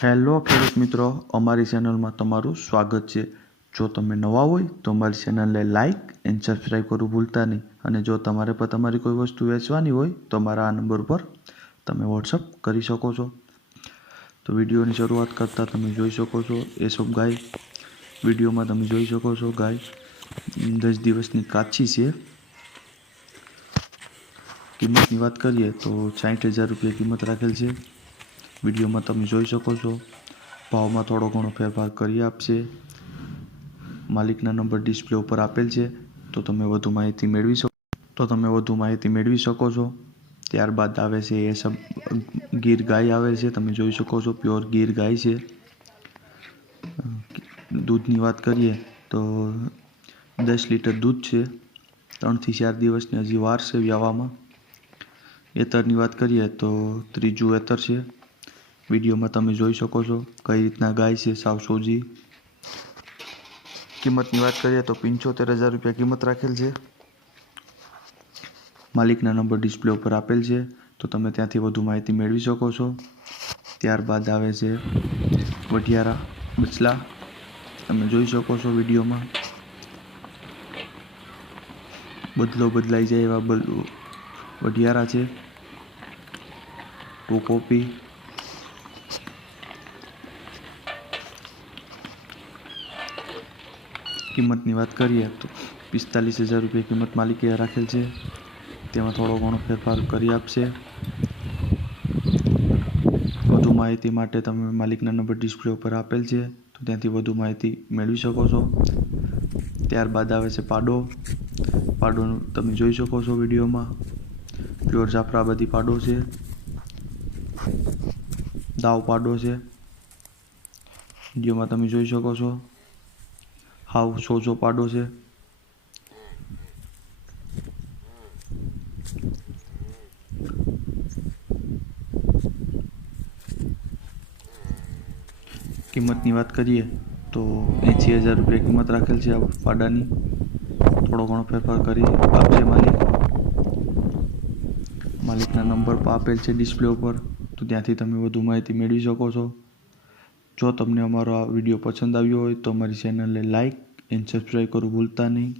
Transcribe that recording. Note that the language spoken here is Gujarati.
હેલો ખેડૂત મિત્રો, અમારી ચેનલમાં તમારું સ્વાગત છે। જો તમે નવા હોય તો અમારી ચેનલને લાઇક એન્ડ સબસ્ક્રાઈબ કરવું ભૂલતા નહીં। અને જો તમારે પણ તમારી કોઈ વસ્તુ વેચવાની હોય તો અમારા આ નંબર પર તમે વોટ્સઅપ કરી શકો છો। તો વિડીયોની શરૂઆત કરતાં તમે જોઈ શકો છો એસબ ગાય। વિડીયોમાં તમે જોઈ શકો છો ગાય 10 દિવસની કાચી છે। કિંમતની વાત કરીએ તો 60,000 રૂપિયા કિંમત રાખેલ છે। વિડીયોમાં તમે જોઈ શકો છો। ભાવમાં થોડો ઘણો ફેરફાર કરી આપશે। માલિકના નંબર ડિસ્પ્લે ઉપર આપેલ છે, તો તમે વધુ માહિતી મેળવી શકો છો। ત્યારબાદ આવે છે એ સબ ગીર ગાય આવે છે, તમે જોઈ શકો છો પ્યોર ગીર ગાય છે। દૂધની વાત કરીએ તો 10 લીટર દૂધ છે। 3 થી 4 દિવસની હજી વાર છે વ્યાવામાં। એતરની વાત કરીએ તો ત્રીજું એતર છે। વિડીયોમાં તમે જોઈ શકો છો કઈ રીતના ગાય છે, સાવ સોજી। કિંમતની વાત કરીએ તો 75,000 રૂપિયા કિંમત રાખેલ છે। માલિકના નંબર ડિસ્પ્લે ઉપર આપેલ છે, તો તમે ત્યાંથી વધુ માહિતી મેળવી શકો છો। ત્યારબાદ આવે છે વઢિયારા બચલા, તમે જોઈ શકો છો વિડીયોમાં। બદલો બદલાઈ જાય એવા વઢિયારા છે, ટુ કોપી। કિંમતની વાત કરીએ તો 45,000 રૂપિયા કિંમત માલિકે રાખેલ છે, તેમાં થોડો ઘણો ફેરફાર કરી આપશે। વધુ માહિતી માટે તમે માલિકના નંબર ડિસ્પ્લે ઉપર આપેલ છે, તો ત્યાંથી વધુ માહિતી મેળવી શકો છો। ત્યારબાદ આવે છે પાડોનું તમે જોઈ શકો છો વિડીયોમાં। પ્યોર જાફરાબાદી પાડો છે, દાવ પાડો છે। વિડીયોમાં તમે જોઈ શકો છો હાવ સોજો પાડો છે। કિંમતની વાત કરીએ તો 80,000 રૂપિયા કિંમત રાખેલ છે આ પાડાની। થોડો ઘણો ફેરફાર કરી આપશે માલિકના નંબર પર આપેલ છે ડિસ્પ્લે ઉપર, તો ત્યાંથી તમે વધુ માહિતી મેળવી શકો છો। જો તમને અમારો આ વિડીયો પસંદ આવ્યો હોય તો અમારી ચેનલને લાઇક એન્ડ સબસ્ક્રાઈબ કરવું ભૂલતા નહીં।